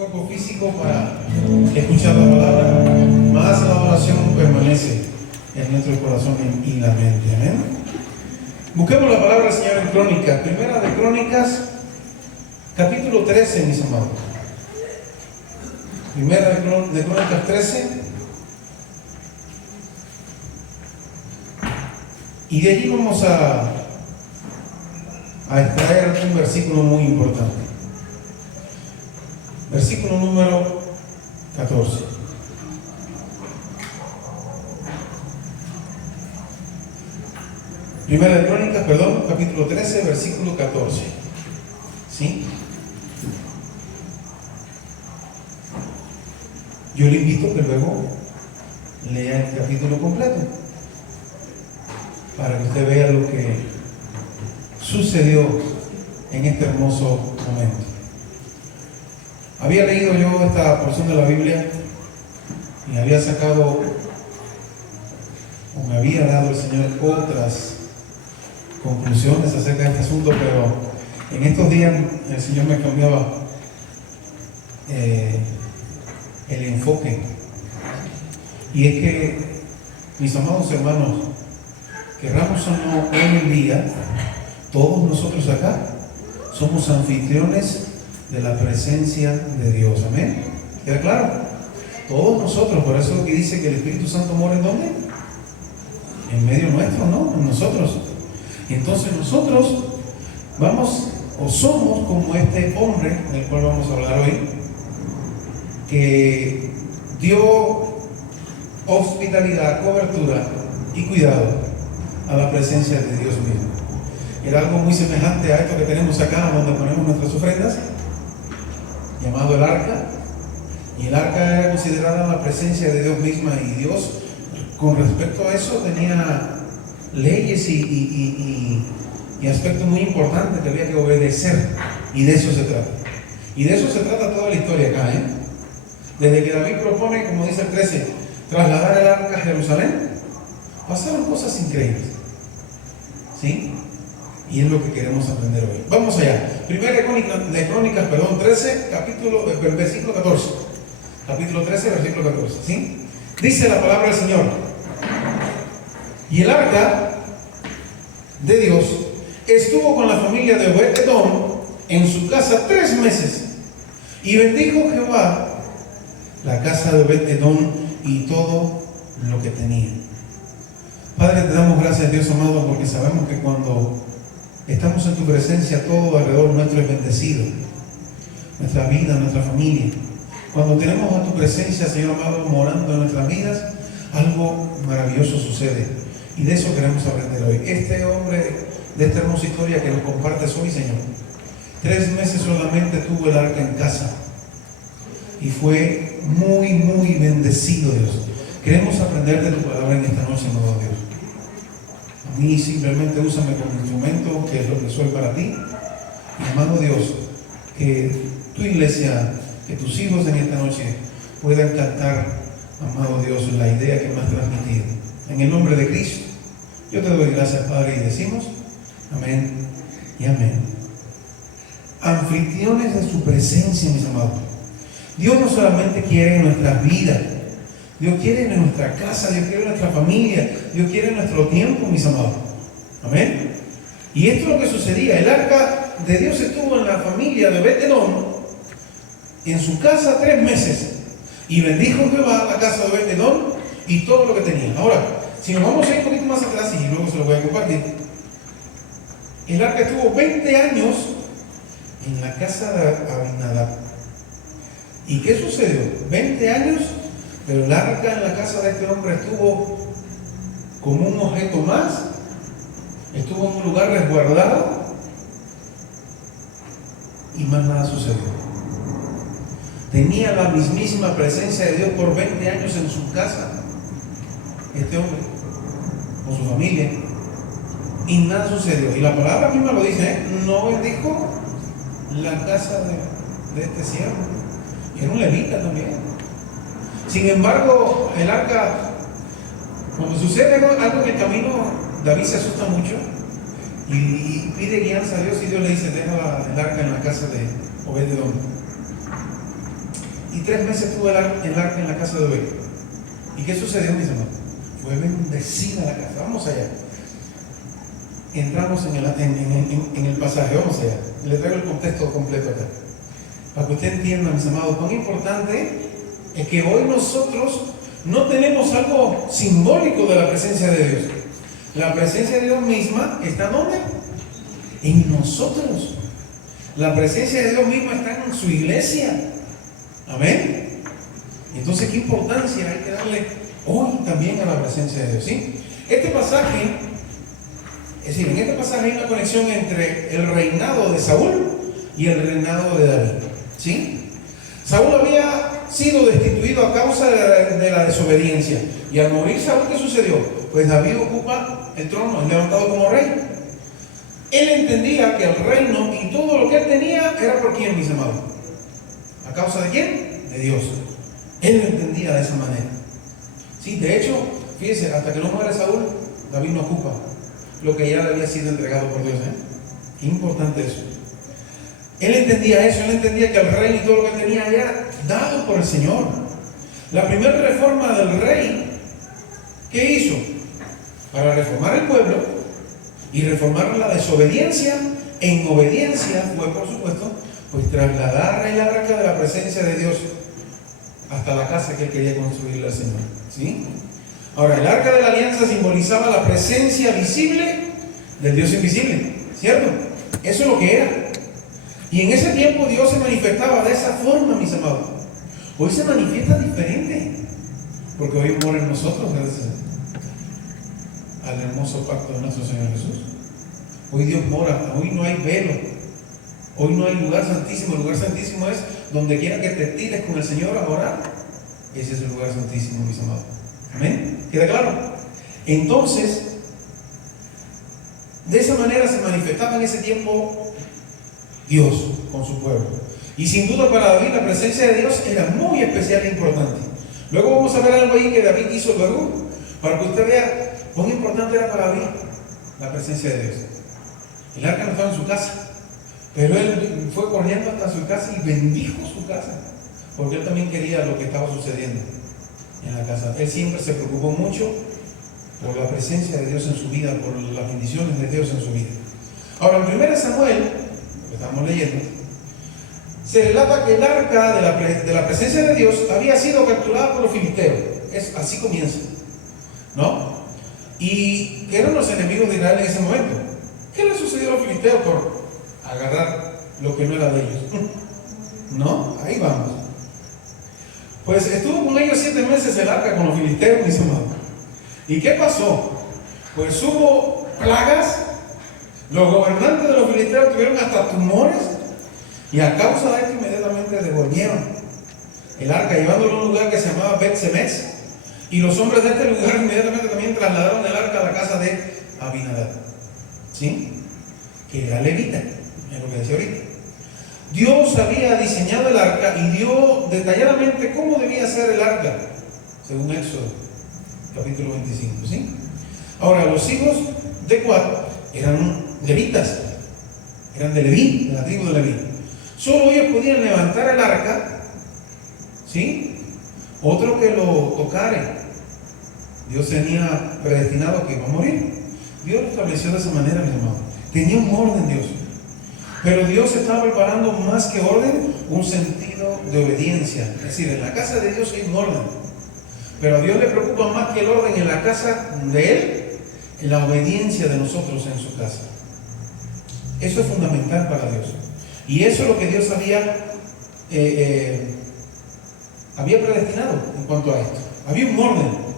cuerpo físico para escuchar la palabra, más la oración permanece en nuestro corazón y la mente. Amén. Busquemos la palabra del Señor en Crónicas, Primera de Crónicas, capítulo 13, mis amados. Primera de Crónicas 13. Y de allí vamos a extraer un versículo muy importante. Versículo número 14. Primera de Crónicas, capítulo 13, versículo 14. ¿Sí? Yo le invito que luego lea el capítulo completo para que usted vea lo que sucedió en este hermoso momento. Había leído yo esta porción de la Biblia y había sacado, o me había dado el Señor otras conclusiones acerca de este asunto, pero en estos días el Señor me cambiaba el enfoque. Y es que, mis amados hermanos, querramos o no, hoy en día, todos nosotros acá somos anfitriones de la presencia de Dios. Amén. ¿Queda claro? Todos nosotros, por eso es lo que dice que el Espíritu Santo mora ¿en dónde? En medio nuestro, ¿no? En nosotros. Y entonces nosotros vamos o somos como este hombre del cual vamos a hablar hoy, que dio hospitalidad, cobertura y cuidado a la presencia de Dios mismo. Era algo muy semejante a esto que tenemos acá, donde ponemos nuestras ofrendas, llamado el arca. Y el arca era considerada la presencia de Dios misma, y Dios, con respecto a eso, tenía leyes y aspectos muy importantes que había que obedecer, y de eso se trata. Y de eso se trata toda la historia acá, ¿eh? Desde que David propone, como dice el 13, trasladar el arca a Jerusalén, pasaron cosas increíbles, ¿sí? Y es lo que queremos aprender hoy. Vamos allá. Primera de Crónicas, 13, versículo 14. Capítulo 13, versículo 14, ¿sí? Dice la palabra del Señor: y el arca de Dios estuvo con la familia de Obed-Edom en su casa 3 meses. Y bendijo Jehová la casa de Obed-Edom y todo lo que tenía. Padre, te damos gracias, Dios amado, porque sabemos que cuando estamos en tu presencia, todo alrededor nuestro es bendecido. Nuestra vida, nuestra familia. Cuando tenemos a tu presencia, Señor amado, morando en nuestras vidas, algo maravilloso sucede. Y de eso queremos aprender hoy. Este hombre de esta hermosa historia que nos compartes hoy, Señor, 3 meses solamente tuvo el arca en casa. Y fue muy, muy bendecido, Dios. Queremos aprender de tu palabra en esta noche, amado Dios. A mí simplemente úsame como instrumento, que es lo que soy para ti. Y amado Dios, que tu iglesia, que tus hijos en esta noche puedan cantar, amado Dios, la idea que me has transmitido. En el nombre de Cristo, yo te doy gracias, Padre, y decimos amén y amén. Anfitriones de su presencia, mis amados. Dios no solamente quiere en nuestras vidas, Dios quiere en nuestra casa, Dios quiere en nuestra familia, Dios quiere en nuestro tiempo, mis amados. Amén. Y esto es lo que sucedía. El arca de Dios estuvo en la familia de Obed-Edom, en su casa 3 meses. Y bendijo Jehová la casa de Obed-Edom y todo lo que tenía. Ahora, si nos vamos a ir un poquito más atrás, y luego se lo voy a compartir, el arca estuvo 20 años en la casa de Abinadab. ¿Y qué sucedió? 20 años, pero el arca en la casa de este hombre estuvo como un objeto más, estuvo en un lugar resguardado, y más nada sucedió. Tenía la mismísima presencia de Dios por 20 años en su casa, este hombre, con su familia, y nada sucedió. Y la palabra misma lo dice, no bendijo la casa de este siervo. Era un levita también. Sin embargo, el arca, cuando sucede algo en el camino, David se asusta mucho y pide guianza a Dios, y Dios le dice: deja el arca en la casa de Obed-Edom. y 3 meses tuvo el arca en la casa de Obed. ¿Y qué sucedió, mis hermanos? Fue bendecida la casa. Vamos allá. Entramos en el pasaje, vamos allá. Le traigo el contexto completo acá. Para que usted entienda, mis amados, cuán importante es que hoy nosotros no tenemos algo simbólico de la presencia de Dios. La presencia de Dios misma está ¿dónde? En nosotros. La presencia de Dios misma está en su iglesia. Amén. Entonces, ¿qué importancia hay que darle hoy también a la presencia de Dios? ¿Sí? Este pasaje, es decir, en este pasaje hay una conexión entre el reinado de Saúl y el reinado de David. ¿Sí? Saúl había sido destituido a causa de la desobediencia. Y al morir Saúl, ¿qué sucedió? Pues David ocupa el trono, es levantado como rey. Él entendía que el reino y todo lo que él tenía era por quién, mis amados. ¿A causa de quién? De Dios. Él lo entendía de esa manera. Sí, de hecho, fíjese, hasta que no muere Saúl, David no ocupa lo que ya le había sido entregado por Dios. Qué importante eso. Él entendía eso, él entendía que el reino y todo lo que tenía era dado por el Señor. La primera reforma del rey, ¿qué hizo? Para reformar el pueblo y reformar la desobediencia, en obediencia fue, por supuesto, pues trasladar el arca de la presencia de Dios hasta la casa que él quería construirle al Señor. ¿Sí? Ahora, el arca de la alianza simbolizaba la presencia visible del Dios invisible, ¿cierto? Eso es lo que era. Y en ese tiempo Dios se manifestaba de esa forma, mis amados. Hoy se manifiesta diferente, porque hoy mora en nosotros gracias al hermoso pacto de nuestro Señor Jesús. Hoy Dios mora, hoy no hay velo, hoy no hay lugar santísimo. El lugar santísimo es donde quiera que te tires con el Señor a orar. Ese es el lugar santísimo, mis amados. ¿Amén? ¿Queda claro? Entonces, de esa manera se manifestaba en ese tiempo Dios con su pueblo. Y sin duda para David la presencia de Dios era muy especial e importante. Luego vamos a ver algo ahí que David hizo luego, para que usted vea cuán importante era para David la presencia de Dios. El arca no estaba en su casa, pero él fue corriendo hasta su casa y bendijo su casa, porque él también quería lo que estaba sucediendo en la casa. Él siempre se preocupó mucho por la presencia de Dios en su vida, por las bendiciones de Dios en su vida. Ahora, en 1 Samuel, lo que estamos leyendo, se relata que el arca de la presencia de Dios había sido capturada por los filisteos. Así comienza, ¿no? Y eran los enemigos de Israel en ese momento. ¿Qué le sucedió a los filisteos por agarrar lo que no era de ellos? ¿No? Ahí vamos. Pues estuvo con ellos 7 meses el arca con los filisteos, mis amados. ¿Y qué pasó? Pues hubo plagas. Los gobernantes de los filisteos tuvieron hasta tumores. Y a causa de esto inmediatamente devolvieron el arca, llevándolo a un lugar que se llamaba Bet-Semes. Y los hombres de este lugar inmediatamente también trasladaron el arca a la casa de Abinadab, ¿sí? Que era levita, es lo que decía ahorita. Dios había diseñado el arca y dio detalladamente cómo debía ser el arca, según Éxodo, capítulo 25, ¿sí? Ahora, los hijos de Coat eran levitas, eran de Leví, de la tribu de Leví. Solo ellos podían levantar el arca, ¿sí? Otro que lo tocare, Dios tenía predestinado que iba a morir. Dios lo estableció de esa manera, mi hermano. Tenía un orden Dios. Pero Dios estaba preparando más que orden, un sentido de obediencia. Es decir, en la casa de Dios hay un orden. Pero a Dios le preocupa más que el orden en la casa de Él, en la obediencia de nosotros en su casa. Eso es fundamental para Dios. Y eso es lo que Dios había predestinado en cuanto a esto. Había un orden,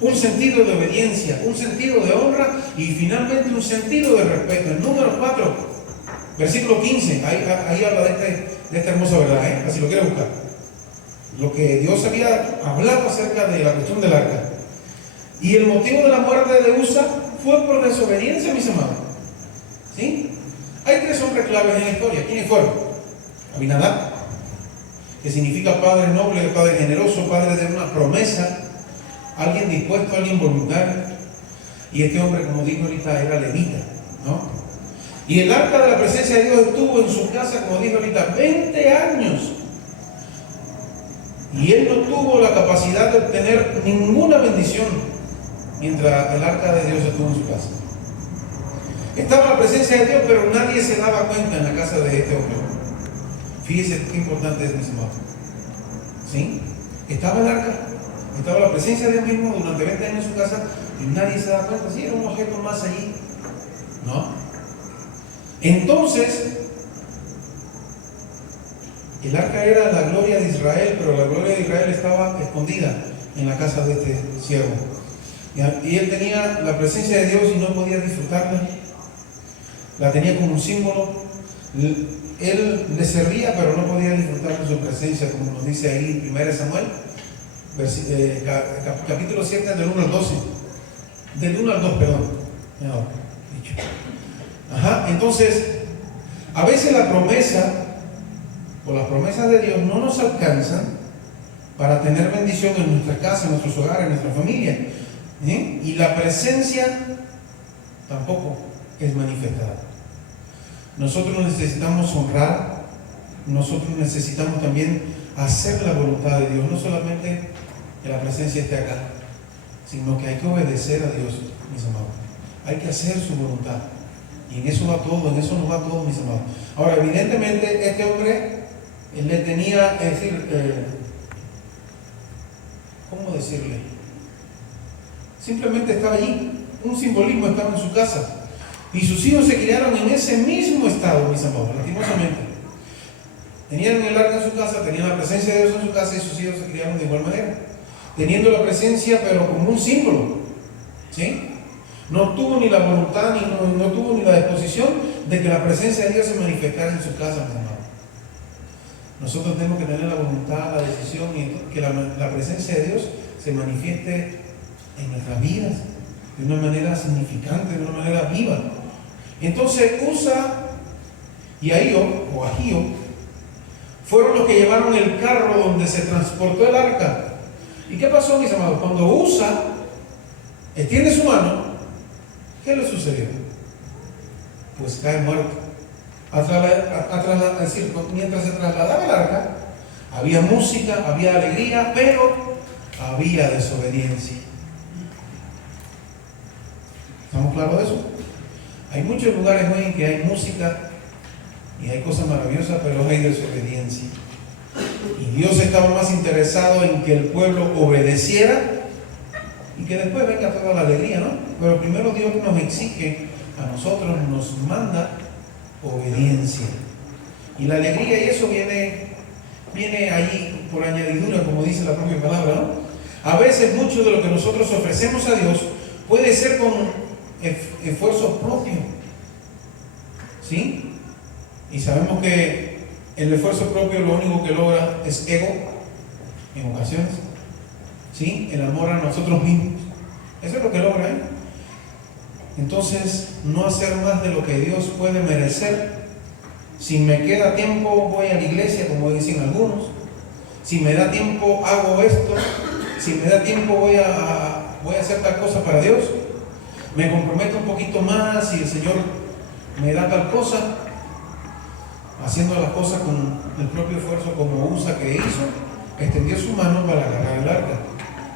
un sentido de obediencia, un sentido de honra y finalmente un sentido de respeto. En Números 4, versículo 15, ahí habla de esta hermosa verdad, así lo quiere buscar. Lo que Dios había hablado acerca de la cuestión del arca. Y el motivo de la muerte de Usa fue por desobediencia, mis amados. ¿Sí? Hay 3 hombres claves en la historia. ¿Quiénes fueron? Abinadab, que significa padre noble, padre generoso, padre de una promesa, alguien dispuesto, alguien voluntario. Y este hombre, como dijo ahorita, era levita, ¿no? Y el arca de la presencia de Dios estuvo en su casa, como dijo ahorita, 20 años. Y él no tuvo la capacidad de obtener ninguna bendición mientras el arca de Dios estuvo en su casa. Estaba la presencia de Dios, pero nadie se daba cuenta en la casa de este hombre. Fíjese qué importante es, mis amados. ¿Sí? Estaba el arca, estaba la presencia de Dios mismo durante 20 años en su casa y nadie se daba cuenta. Sí, era un objeto más allí. ¿No? Entonces, el arca era la gloria de Israel, pero la gloria de Israel estaba escondida en la casa de este siervo. Y él tenía la presencia de Dios y no podía disfrutarla. La tenía como un símbolo. Él le servía, pero no podía disfrutar de su presencia, como nos dice ahí en 1 Samuel, capítulo 7, del 1 al 12. Del 1 al 2, perdón. Ajá, entonces, a veces la promesa o las promesas de Dios no nos alcanzan para tener bendición en nuestra casa, en nuestros hogares, en nuestra familia. Y la presencia tampoco es manifestada. Nosotros necesitamos honrar, nosotros necesitamos también hacer la voluntad de Dios, no solamente que la presencia esté acá, sino que hay que obedecer a Dios, mis amados. Hay que hacer su voluntad. Y en eso va todo, en eso nos va todo, mis amados. Ahora, evidentemente, este hombre, él le tenía, es decir, ¿cómo decirle? Simplemente estaba allí, un simbolismo estaba en su casa. Y sus hijos se criaron en ese mismo estado, mis amados, lastimosamente. Tenían el arca en su casa, tenían la presencia de Dios en su casa y sus hijos se criaron de igual manera. Teniendo la presencia, pero como un símbolo. ¿Sí? No tuvo ni la voluntad, no tuvo ni la disposición de que la presencia de Dios se manifestara en su casa, mis amados. Nosotros tenemos que tener la voluntad, la decisión y que la presencia de Dios se manifieste en nuestras vidas de una manera significante, de una manera viva. Entonces Usa y Ahío fueron los que llevaron el carro donde se transportó el arca. ¿Y qué pasó, mis amados? Cuando Usa extiende su mano, ¿qué le sucedió? Pues cae muerto. Es decir, mientras se trasladaba el arca, había música, había alegría, pero había desobediencia. ¿Estamos claros de eso? Hay muchos lugares hoy en que hay música y hay cosas maravillosas, pero hay desobediencia. Y Dios estaba más interesado en que el pueblo obedeciera y que después venga toda la alegría, ¿no? Pero primero Dios nos exige a nosotros, nos manda obediencia. Y la alegría y eso viene allí por añadidura, como dice la propia palabra, ¿no? A veces mucho de lo que nosotros ofrecemos a Dios puede ser con esfuerzo propio, ¿sí? Y sabemos que el esfuerzo propio lo único que logra es ego en ocasiones, ¿sí? El amor a nosotros mismos, eso es lo que logra, ¿eh? Entonces, no hacer más de lo que Dios puede merecer. Si me queda tiempo voy a la iglesia, como dicen algunos. Si me da tiempo hago esto. Si me da tiempo voy a hacer tal cosa para Dios. Me comprometo un poquito más y el Señor me da tal cosa, haciendo las cosas con el propio esfuerzo, como Usa que hizo, extendió su mano para agarrar el arca.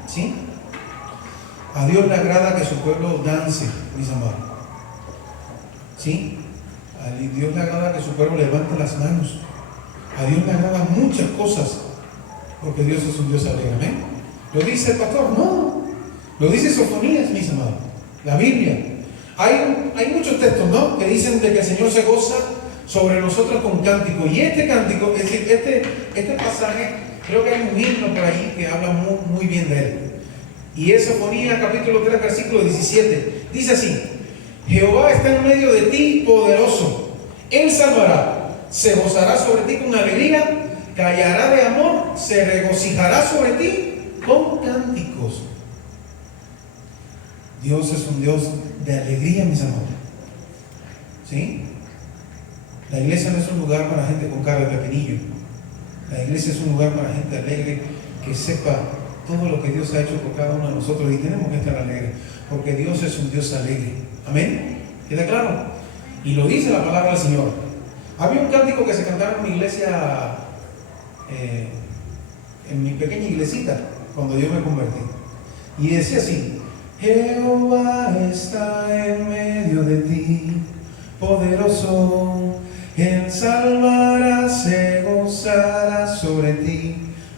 ¿Sí? A Dios le agrada que su pueblo dance, mis amados. ¿Sí? A Dios le agrada que su pueblo levante las manos. A Dios le agradan muchas cosas, porque Dios es un Dios alegre. ¿Amén? ¿Lo dice el pastor? No. Lo dice Sofonías, mis amados. La Biblia. Hay muchos textos, ¿no?, que dicen de que el Señor se goza sobre nosotros con cántico. Y este cántico, es decir, este pasaje, creo que hay un himno por ahí que habla muy bien de él. Y es Sofonías capítulo 3, versículo 17. Dice así: Jehová está en medio de ti, poderoso. Él salvará. Se gozará sobre ti con alegría. Callará de amor. Se regocijará sobre ti con cánticos. Dios es un Dios de alegría, mis amados. ¿Sí? La iglesia no es un lugar para gente con cara de pepinillo. La iglesia es un lugar para gente alegre que sepa todo lo que Dios ha hecho por cada uno de nosotros, y tenemos que estar alegres, porque Dios es un Dios alegre. ¿Amén? ¿Queda claro? Y lo dice la palabra del Señor. Había un cántico que se cantaba en una iglesia en mi pequeña iglesita, cuando yo me convertí. Y decía así: Jehová está en medio de ti, poderoso, Él salvará, se gozará sobre ti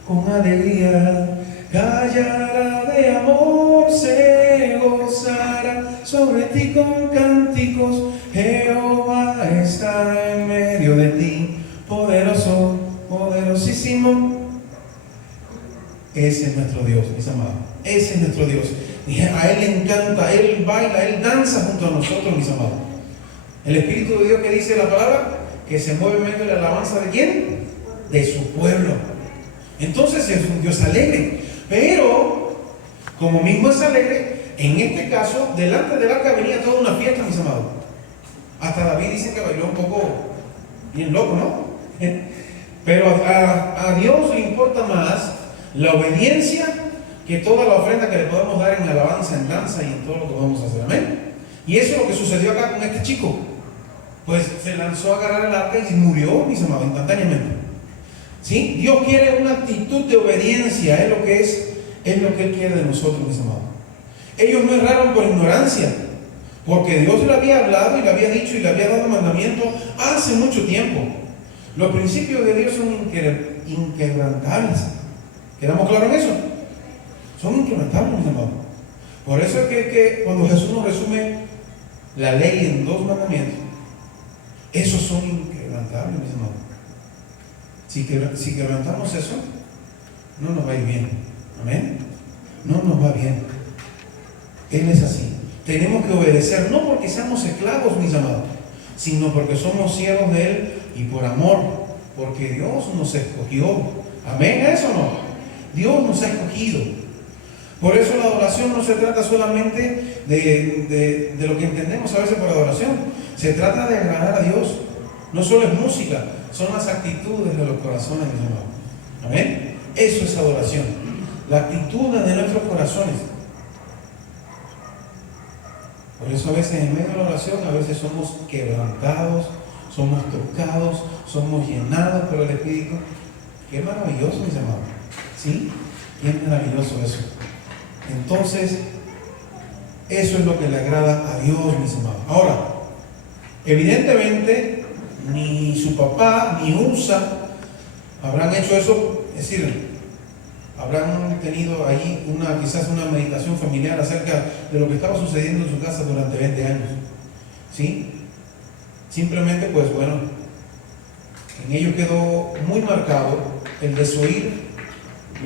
con alegría, callará de amor, se gozará sobre ti con cánticos. Jehová está en medio de ti, poderoso, poderosísimo. Ese es nuestro Dios, mis amados. Ese es nuestro Dios. Y a Él le encanta, Él baila, Él danza junto a nosotros, mis amados. El Espíritu de Dios, que dice la palabra, que se mueve en medio de la alabanza ¿de quién? De su pueblo. Entonces es un Dios alegre. Pero, como mismo es alegre, en este caso, delante del arca venía toda una fiesta, mis amados. Hasta David dice que bailó un poco bien loco, ¿no? Pero a Dios le importa más la obediencia que toda la ofrenda que le podemos dar en alabanza, en danza y en todo lo que vamos a hacer. Amén. Y eso es lo que sucedió acá con este chico. Pues se lanzó a agarrar el arca y murió, mis amados, instantáneamente. ¿Sí? Dios quiere una actitud de obediencia, es lo que Él quiere de nosotros, mis amados. Ellos no erraron por ignorancia, porque Dios le había hablado y le había dicho y le había dado mandamiento hace mucho tiempo. Los principios de Dios son inquebrantables. ¿Quedamos claros en eso? Son inquebrantables, mis amados. Por eso es que cuando Jesús nos resume la ley en 2 mandamientos, esos son inquebrantables, mis amados. Si quebrantamos eso, no nos va a ir bien. Amén. No nos va bien. Él es así. Tenemos que obedecer, no porque seamos esclavos, mis amados, sino porque somos siervos de Él y por amor, porque Dios nos escogió. Amén, ¿eso no? Dios nos ha escogido. Por eso la adoración no se trata solamente de lo que entendemos a veces por adoración. Se trata de agradar a Dios. No solo es música, son las actitudes de los corazones, mis hermanos. Amén. Eso es adoración. La actitud de nuestros corazones. Por eso a veces en medio de la oración, a veces somos quebrantados, somos tocados, somos llenados por el Espíritu. Qué maravilloso, mis hermanos. ¿Sí? Qué maravilloso eso. Entonces, eso es lo que le agrada a Dios, mis hermanos. Ahora, evidentemente, ni su papá ni Usa habrán hecho eso, es decir, habrán tenido ahí quizás una meditación familiar acerca de lo que estaba sucediendo en su casa durante 20 años. ¿Sí? Simplemente, pues bueno, en ello quedó muy marcado el desoír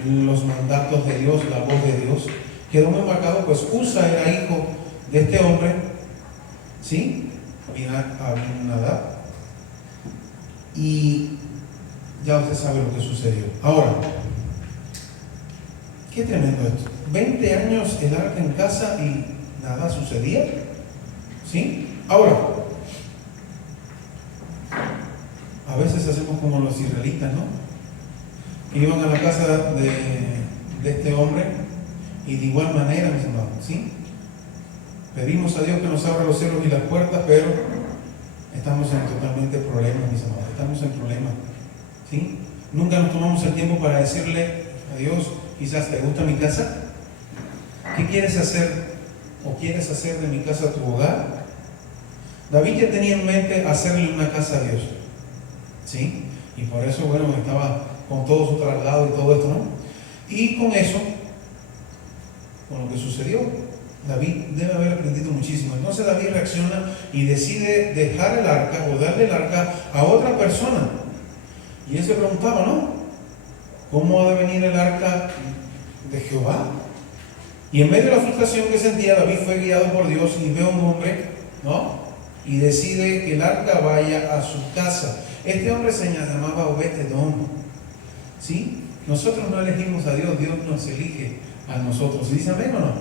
los mandatos de Dios, la voz de Dios. Quedó muy marcado, pues Usa era hijo de este hombre, ¿sí? Abinadab. Y ya usted sabe lo que sucedió. Ahora, qué tremendo esto. 20 años el arca en casa y nada sucedía. ¿Sí? Ahora, a veces hacemos como los israelitas, ¿no? Iban a la casa de este hombre y de igual manera, mis hermanos, ¿sí? Pedimos a Dios que nos abra los cielos y las puertas, pero estamos en totalmente problemas, mis hermanos. Estamos en problemas, ¿sí? Nunca nos tomamos el tiempo para decirle a Dios, quizás, ¿te gusta mi casa? ¿Qué quieres hacer? ¿O quieres hacer de mi casa tu hogar? David ya tenía en mente hacerle una casa a Dios, ¿sí? Y por eso, bueno, estaba con todo su traslado y todo esto, ¿no? Y con eso, con lo que sucedió, David debe haber aprendido muchísimo. Entonces David reacciona y decide dejar el arca o darle el arca a otra persona. Y él se preguntaba, ¿no? ¿Cómo ha de venir el arca de Jehová? Y en medio de la frustración que sentía, David fue guiado por Dios y ve a un hombre, ¿no? Y decide que el arca vaya a su casa. Este hombre se llamaba Obed-Edom. ¿Sí? Nosotros no elegimos a Dios, Dios nos elige a nosotros. ¿Dice amén o no?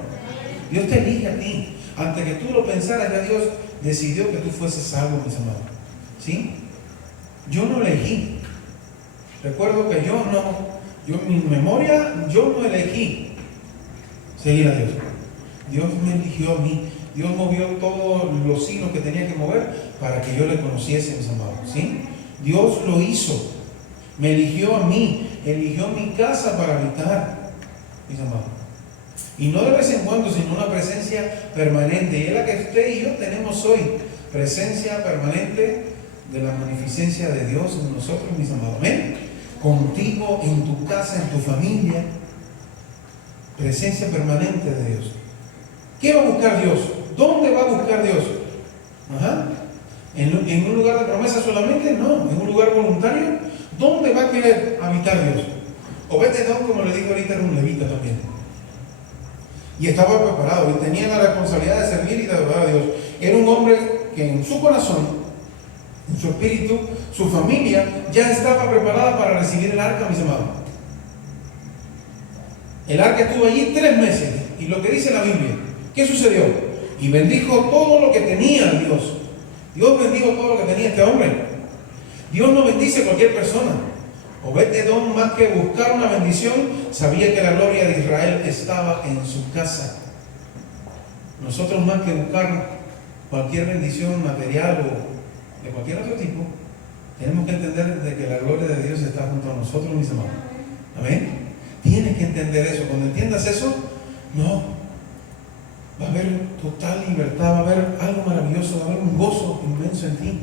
Dios te elige a ti. Antes que tú lo pensaras, ya Dios decidió que tú fueses salvo, mis hermanos. ¿Sí? Yo no elegí. Recuerdo que en mi memoria, yo no elegí seguir a Dios. Dios me eligió a mí. Dios movió todos los hilos que tenía que mover para que yo le conociese, mis amados. ¿Sí? Dios lo hizo. Me eligió a mí. eligió mi casa para habitar, mis amados. Y no de vez en cuando, sino una presencia permanente. Y es la que usted y yo tenemos hoy. Presencia permanente de la magnificencia de Dios en nosotros, mis amados. Amén. Contigo, en tu casa, en tu familia. Presencia permanente de Dios. ¿Qué va a buscar Dios? ¿Dónde va a buscar Dios? Ajá. ¿En un lugar de promesa solamente? No. ¿En un lugar voluntario? ¿Dónde va a querer habitar Dios? Obed-Edom, como le digo ahorita, era un levita también. Y estaba preparado y tenía la responsabilidad de servir y de adorar a Dios. Era un hombre que en su corazón, en su espíritu, su familia ya estaba preparada para recibir el arca, mis amados. El arca estuvo allí 3 meses. Y lo que dice la Biblia, ¿qué sucedió? Y bendijo todo lo que tenía Dios. Dios bendijo todo lo que tenía este hombre. Dios no bendice a cualquier persona. Obed-Edom, más que buscar una bendición, sabía que la gloria de Israel estaba en su casa. Nosotros, más que buscar cualquier bendición material o de cualquier otro tipo, tenemos que entender de que la gloria de Dios está junto a nosotros, mis amados. Amén. Tienes que entender eso. Cuando entiendas eso, no, va a haber total libertad, va a haber algo maravilloso, va a haber un gozo inmenso en ti.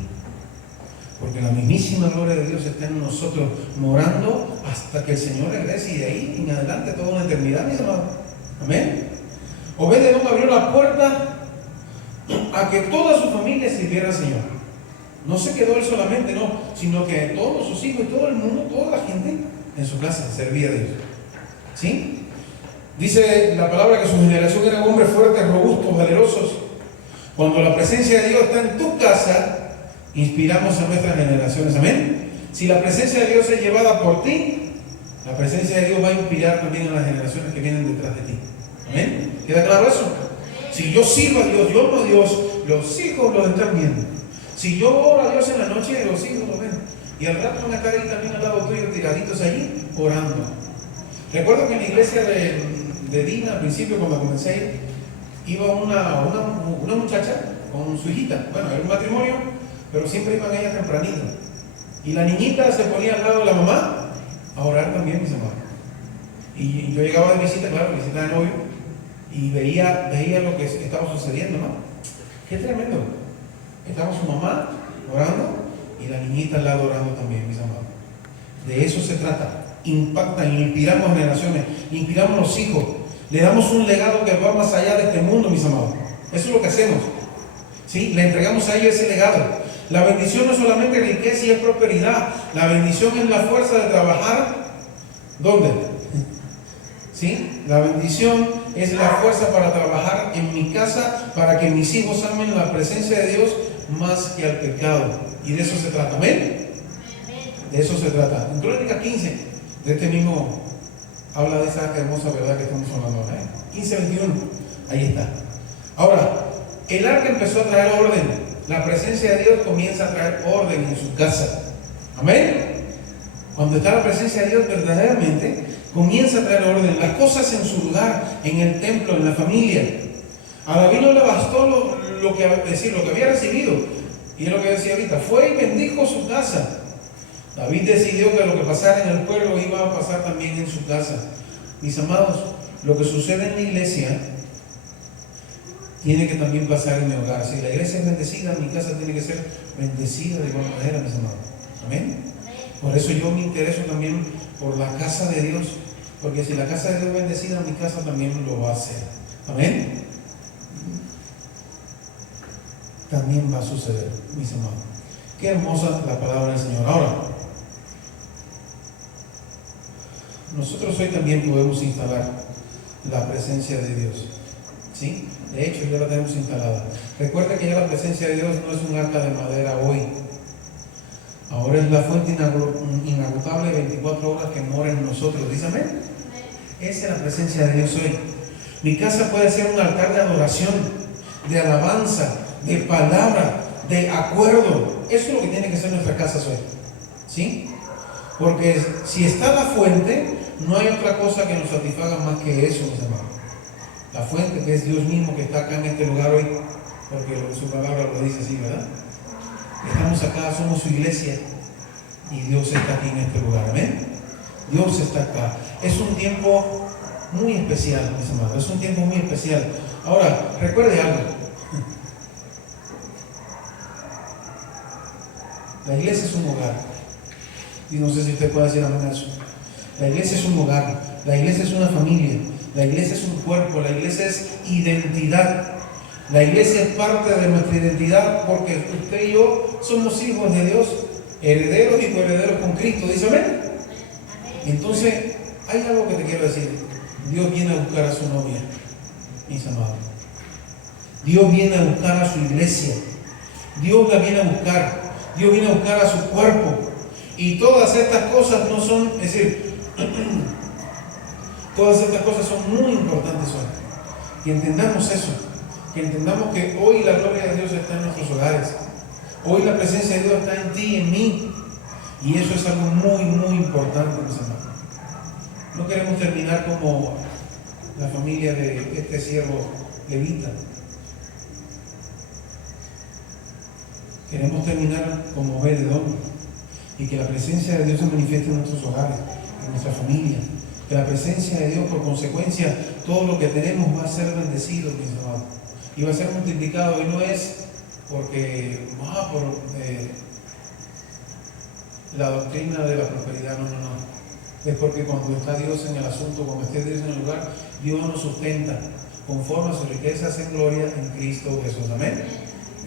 Porque la mismísima gloria de Dios está en nosotros, morando hasta que el Señor regrese, y de ahí en adelante toda una eternidad, mis amados. Amén. Obed-Edom abrió la puerta a que toda su familia sirviera al Señor. No se quedó él solamente, no, sino que todos sus hijos y todo el mundo, toda la gente en su casa servía a Dios. ¿Sí? Dice la palabra que su generación eran hombres fuertes, robustos, valerosos. Cuando la presencia de Dios está en tu casa, inspiramos a nuestras generaciones. Amén. Si la presencia de Dios es llevada por ti, la presencia de Dios va a inspirar también a las generaciones que vienen detrás de ti. Amén. ¿Queda claro eso? Si yo sirvo a Dios, yo oro a Dios, los hijos lo están viendo. Si yo oro a Dios en la noche, los hijos lo ven. Y al rato van a estar ahí también al lado tuyo, tiraditos allí, orando. Recuerdo que en la iglesia de Dina, al principio, cuando comencé, iba una muchacha con su hijita. Bueno, era un matrimonio, pero siempre iban ellas tempranito. Y la niñita se ponía al lado de la mamá a orar también, mis hermanos. Y yo llegaba de visita, claro, visita de novio, y veía lo que estaba sucediendo, ¿no? Qué tremendo. Estaba su mamá orando y la niñita al lado orando también, mis amados. De eso se trata. Impactan, inspiramos generaciones, inspiramos a los hijos, le damos un legado que va más allá de este mundo, mis amados. Eso es lo que hacemos. ¿Sí? Le entregamos a ellos ese legado. La bendición no es solamente riqueza y es prosperidad. La bendición es la fuerza de trabajar. ¿Dónde? ¿Sí? La bendición es la fuerza para trabajar en mi casa, para que mis hijos amen la presencia de Dios más que al pecado. Y de eso se trata. ¿Amén? De eso se trata. En Crónicas 15, de este mismo, habla de esa hermosa verdad que estamos hablando. 15:21. Ahí está. Ahora, el arca empezó a traer orden. La presencia de Dios comienza a traer orden en su casa. Amén. Cuando está la presencia de Dios verdaderamente, comienza a traer orden. Las cosas en su lugar, en el templo, en la familia. A David no le bastó lo que había recibido. Y es lo que decía ahorita. Fue y bendijo su casa. David decidió que lo que pasara en el pueblo iba a pasar también en su casa. Mis amados, lo que sucede en la iglesia tiene que también pasar en mi hogar. Si la iglesia es bendecida, mi casa tiene que ser bendecida de igual manera, mis amados. Amén. Por eso yo me intereso también por la casa de Dios, porque si la casa de Dios es bendecida, mi casa también lo va a hacer. Amén. También va a suceder, mis amados. Qué hermosa la palabra del Señor. Ahora, nosotros hoy también podemos instalar la presencia de Dios. ¿Sí? De hecho, ya la tenemos instalada. Recuerda que ya la presencia de Dios no es un arca de madera hoy. Ahora es la fuente inagotable 24 horas que mora en nosotros. ¿Dice amén? Esa es la presencia de Dios hoy. Mi casa puede ser un altar de adoración, de alabanza, de palabra, de acuerdo. Eso es lo que tiene que ser nuestra casa hoy. ¿Sí? Porque si está la fuente, no hay otra cosa que nos satisfaga más que eso, mis hermanos. La fuente, que es Dios mismo, que está acá en este lugar hoy, porque su palabra lo dice así, ¿verdad? Estamos acá, somos su iglesia, y Dios está aquí en este lugar. Amén. Dios está acá. Es un tiempo muy especial, mis amados. Es un tiempo muy especial. Ahora, recuerde algo. La iglesia es un hogar. Y no sé si usted puede decir amén a eso. La iglesia es un hogar. La iglesia es una familia. La iglesia es un cuerpo. La iglesia es identidad. La iglesia es parte de nuestra identidad porque usted y yo somos hijos de Dios, herederos y coherederos con Cristo. ¿Dice amén? Entonces, hay algo que te quiero decir. Dios viene a buscar a su novia, mis amados. Dios viene a buscar a su iglesia. Dios la viene a buscar. Dios viene a buscar a su cuerpo. Y todas estas cosas no son, es decir, todas estas cosas son muy importantes hoy. Que entendamos eso. Que entendamos que hoy la gloria de Dios está en nuestros hogares. Hoy la presencia de Dios está en ti y en mí. Y eso es algo muy, muy importante, mis amados. No queremos terminar como la familia de este siervo levita. Queremos terminar como Obed-Edom. Y que la presencia de Dios se manifieste en nuestros hogares, en nuestra familia. Que la presencia de Dios, por consecuencia, todo lo que tenemos va a ser bendecido, mis amados. Y va a ser multiplicado. Y no es porque, por la doctrina de la prosperidad, no. Es porque cuando está Dios en el asunto, cuando esté Dios en el lugar, Dios nos sustenta conforme a sus riquezas en gloria en Cristo Jesús. Amén.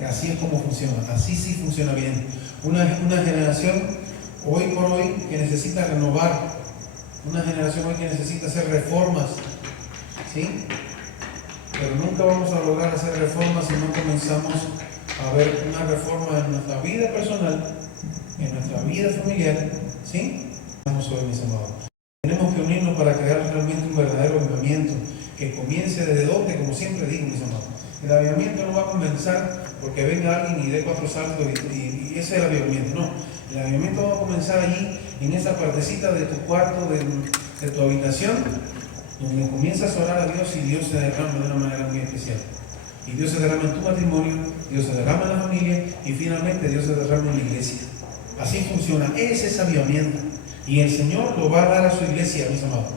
Así es como funciona. Así sí funciona bien. Una generación hoy por hoy que necesita renovar. Una generación hoy que necesita hacer reformas. ¿Sí? Pero nunca vamos a lograr hacer reformas si no comenzamos a ver una reforma en nuestra vida personal, en nuestra vida familiar. ¿Sí? Estamos hoy, mis amados. Tenemos que unirnos para crear realmente un verdadero avivamiento que comience desde donde, como siempre digo, mis amados. El avivamiento no va a comenzar porque venga alguien y dé 4 saltos y ese es el avivamiento. No, el avivamiento va a comenzar allí, en esa partecita de tu cuarto, de tu habitación, donde comienzas a orar a Dios y Dios se derrama de una manera muy especial. Y Dios se derrama en tu matrimonio, Dios se derrama en la familia y finalmente Dios se derrama en la iglesia. Así funciona, ese es avivamiento. Y el Señor lo va a dar a su iglesia, mis amados.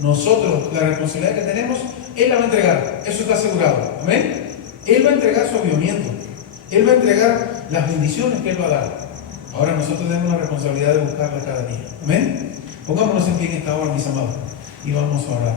Nosotros, la responsabilidad que tenemos, Él la va a entregar. Eso está asegurado. Amén. Él va a entregar su avivamiento. Él va a entregar las bendiciones que Él va a dar. Ahora nosotros tenemos la responsabilidad de buscarla cada día. Amén. Pongámonos en pie en esta hora, mis amados, y vamos a orar.